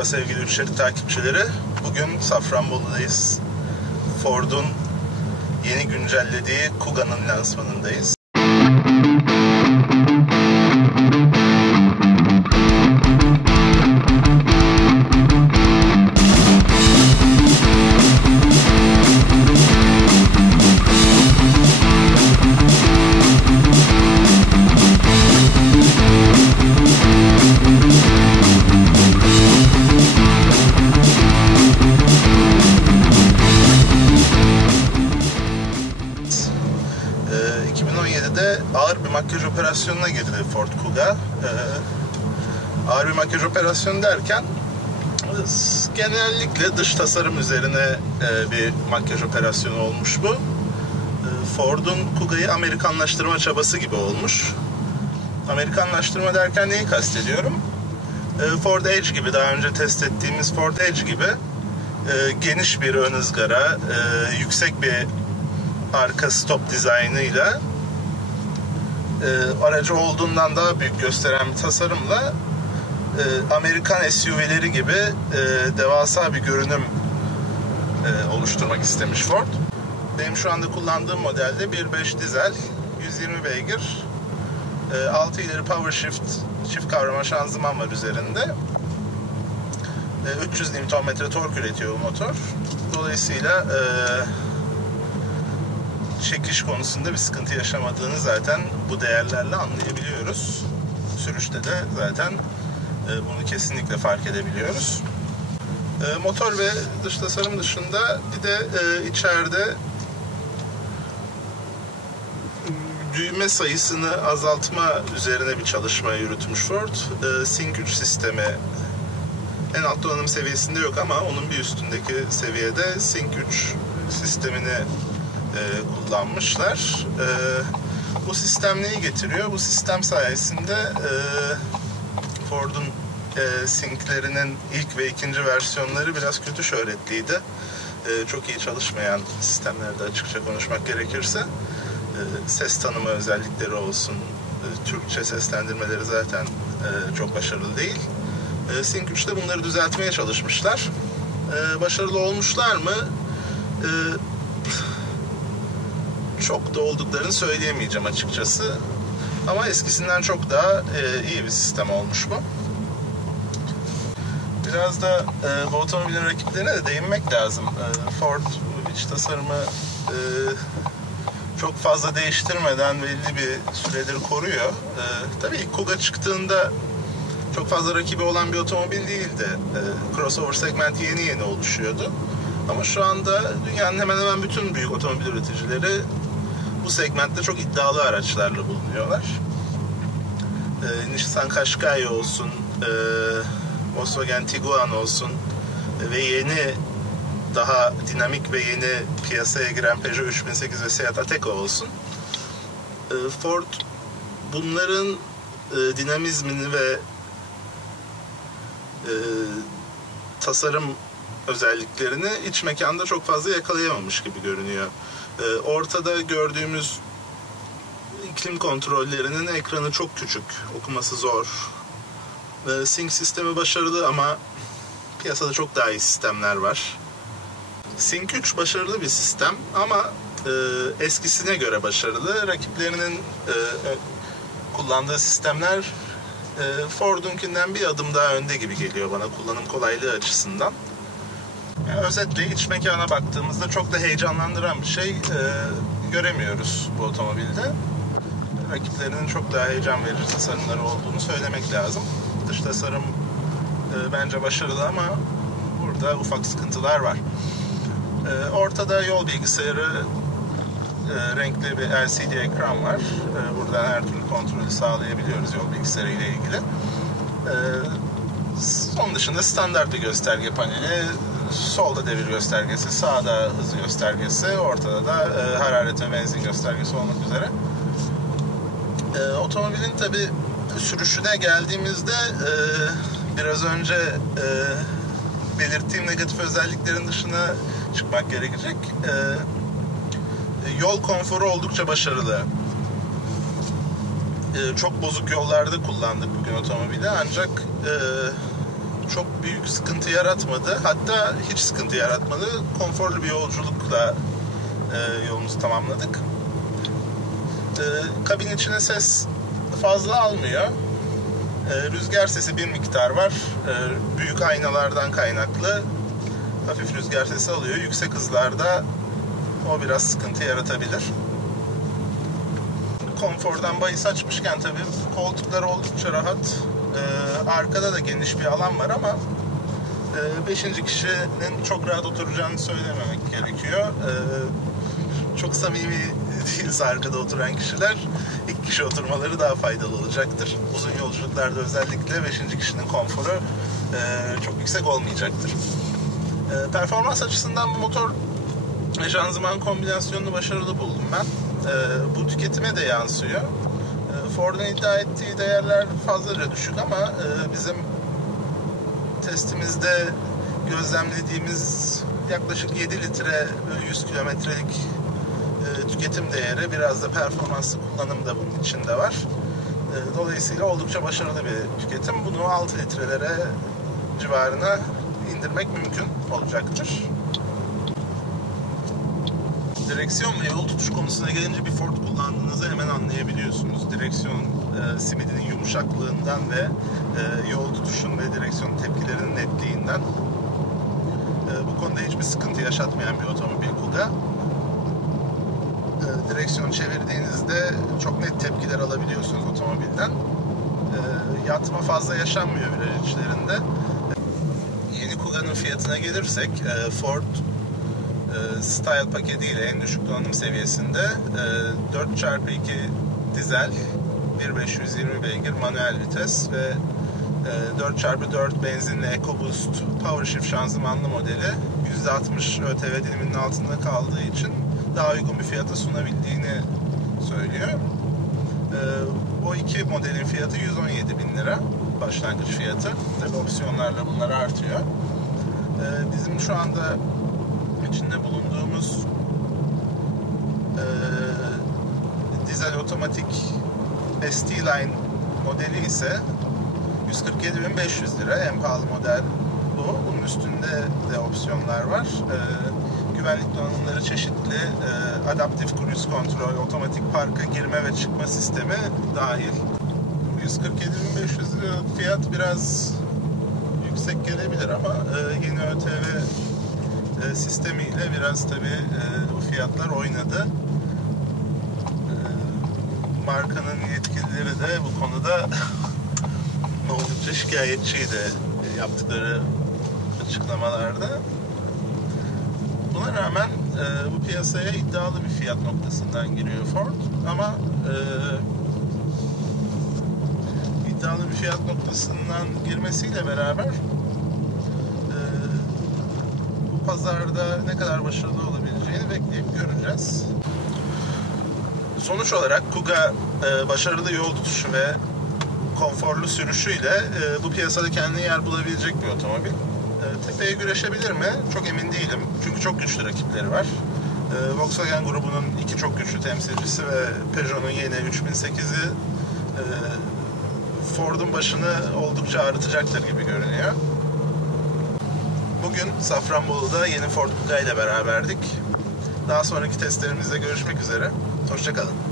Merhaba sevgili Üç Şerit takipçileri. Bugün Safranbolu'dayız. Ford'un yeni güncellediği Kuga'nın lansmanındayız. Operasyonuna girdi Ford Kuga. Ee, ağır bir makyaj operasyonu derken genellikle dış tasarım üzerine e, bir makyaj operasyonu olmuş bu. Ee, Ford'un Kuga'yı Amerikanlaştırma çabası gibi olmuş. Amerikanlaştırma derken neyi kastediyorum? Ee, Ford Edge gibi daha önce test ettiğimiz Ford Edge gibi e, geniş bir ön ızgara, e, yüksek bir arka stop dizaynıyla e, aracı olduğundan daha büyük gösteren bir tasarımla e, Amerikan SUV'leri gibi e, devasa bir görünüm e, oluşturmak istemiş Ford. Benim şu anda kullandığım modelde 1.5 dizel 120 beygir e, 6 ileri power shift çift kavrama şanzıman var üzerinde. E, 300 Nm tork üretiyor bu motor. Dolayısıyla e, çekiş konusunda bir sıkıntı yaşamadığını zaten bu değerlerle anlayabiliyoruz. Sürüşte de zaten e, bunu kesinlikle fark edebiliyoruz. E, motor ve dış tasarım dışında bir de e, içeride düğme sayısını azaltma üzerine bir çalışma yürütmüş Ford. Sync 3 sistemi en alt donanım seviyesinde yok ama onun bir üstündeki seviyede Sync 3 sistemini e, kullanmışlar. E, bu sistem neyi getiriyor? Bu sistem sayesinde e, Ford'un e, Sync'lerinin ilk ve ikinci versiyonları biraz kötü şöhretliydi. E, çok iyi çalışmayan sistemlerde açıkça konuşmak gerekirse. E, ses tanıma özellikleri olsun, e, Türkçe seslendirmeleri zaten e, çok başarılı değil. E, Sync 3'te bunları düzeltmeye çalışmışlar. E, başarılı olmuşlar mı? E, çok da olduklarını söyleyemeyeceğim açıkçası. Ama eskisinden çok daha e, iyi bir sistem olmuş bu. Biraz da e, bu otomobilin rakiplerine de değinmek lazım. E, Ford iç tasarımı e, çok fazla değiştirmeden belli bir süredir koruyor. E, tabii Kuga çıktığında çok fazla rakibi olan bir otomobil değildi. E, crossover segment yeni yeni oluşuyordu. Ama şu anda dünyanın hemen hemen bütün büyük otomobil üreticileri bu segmentte çok iddialı araçlarla bulunuyorlar. Ee, Nissan Qashqai olsun, e, Volkswagen Tiguan olsun e, ve yeni daha dinamik ve yeni piyasaya giren Peugeot 3008 ve Seat Ateca olsun. E, Ford bunların e, dinamizmini ve e, tasarım özelliklerini iç mekanda çok fazla yakalayamamış gibi görünüyor. Ee, ortada gördüğümüz iklim kontrollerinin ekranı çok küçük, okuması zor. Ee, Sync sistemi başarılı ama piyasada çok daha iyi sistemler var. Sync 3 başarılı bir sistem ama e, eskisine göre başarılı. Rakiplerinin e, kullandığı sistemler e, Ford'unkinden bir adım daha önde gibi geliyor bana kullanım kolaylığı açısından. Yani özetle iç mekana baktığımızda çok da heyecanlandıran bir şey e, göremiyoruz bu otomobilde. Rakiplerinin çok daha heyecan verici tasarımları olduğunu söylemek lazım. Dış tasarım e, bence başarılı ama burada ufak sıkıntılar var. E, ortada yol bilgisayarı e, renkli bir LCD ekran var. E, buradan her türlü kontrolü sağlayabiliyoruz yol bilgisayarı ile ilgili. E, onun dışında standart bir gösterge paneli, solda devir göstergesi, sağda hız göstergesi, ortada da e, hararet ve benzin göstergesi olmak üzere. E, otomobilin tabi sürüşüne geldiğimizde e, biraz önce e, belirttiğim negatif özelliklerin dışına çıkmak gerekecek. E, yol konforu oldukça başarılı. E, çok bozuk yollarda kullandık bugün otomobili ancak e, çok büyük sıkıntı yaratmadı. Hatta hiç sıkıntı yaratmadı. Konforlu bir yolculukla e, yolumuzu tamamladık. E, kabin içine ses fazla almıyor. E, rüzgar sesi bir miktar var. E, büyük aynalardan kaynaklı hafif rüzgar sesi alıyor. Yüksek hızlarda o biraz sıkıntı yaratabilir. Konfordan bahis açmışken tabii koltuklar oldukça rahat. Ee, arkada da geniş bir alan var ama e, beşinci kişinin çok rahat oturacağını söylememek gerekiyor. Ee, çok samimi değilse arkada oturan kişiler ilk kişi oturmaları daha faydalı olacaktır. Uzun yolculuklarda özellikle beşinci kişinin konforu e, çok yüksek olmayacaktır. E, performans açısından bu motor ve şanzıman kombinasyonunu başarılı buldum ben. E, bu tüketime de yansıyor. Ford'un iddia ettiği değerler fazlaca düşük ama e, bizim testimizde gözlemlediğimiz yaklaşık 7 litre bölü 100 kilometrelik e, tüketim değeri biraz da performanslı kullanım da bunun içinde var. E, dolayısıyla oldukça başarılı bir tüketim. Bunu 6 litrelere civarına indirmek mümkün olacaktır. Direksiyon ve yol tutuş konusuna gelince bir Ford kullandığınızı hemen anlayabiliyorsunuz. Direksiyon e, simidinin yumuşaklığından ve e, yol tutuşun ve direksiyon tepkilerinin netliğinden. E, bu konuda hiçbir sıkıntı yaşatmayan bir otomobil Kuga. E, direksiyon çevirdiğinizde çok net tepkiler alabiliyorsunuz otomobilden. E, yatma fazla yaşanmıyor viraj içlerinde. Yeni Kuga'nın fiyatına gelirsek e, Ford Style paketiyle en düşük donanım seviyesinde e, 4x2 dizel 1520 beygir manuel vites ve e, 4x4 benzinli EcoBoost PowerShift şanzımanlı modeli %60 ÖTV diliminin altında kaldığı için daha uygun bir fiyata sunabildiğini söylüyor. E, o iki modelin fiyatı 117 bin lira başlangıç fiyatı. Tabi opsiyonlarla bunlar artıyor. E, bizim şu anda içinde bulunduğumuz e, dizel otomatik ST Line modeli ise 147.500 lira en pahalı model bu. Bunun üstünde de opsiyonlar var. E, güvenlik donanımları çeşitli, e, adaptif cruise kontrol, otomatik parka girme ve çıkma sistemi dahil. 147.500 lira fiyat biraz yüksek gelebilir ama e, yeni ÖTV e, sistemiyle biraz tabi e, bu fiyatlar oynadı. E, markanın yetkilileri de bu konuda oldukça şikayetçiydi yaptıkları açıklamalarda. Buna rağmen bu piyasaya iddialı bir fiyat noktasından giriyor Ford ama iddialı bir fiyat noktasından girmesiyle beraber pazarda ne kadar başarılı olabileceğini bekleyip göreceğiz. Sonuç olarak Kuga e, başarılı yol tutuşu ve konforlu sürüşüyle e, bu piyasada kendine yer bulabilecek bir otomobil. E, tepeye güreşebilir mi? Çok emin değilim. Çünkü çok güçlü rakipleri var. E, Volkswagen grubunun iki çok güçlü temsilcisi ve Peugeot'un yeni 3008'i e, Ford'un başını oldukça ağrıtacaktır gibi görünüyor. Bugün Safranbolu'da yeni Ford Kuga ile beraberdik. Daha sonraki testlerimizde görüşmek üzere. Hoşçakalın.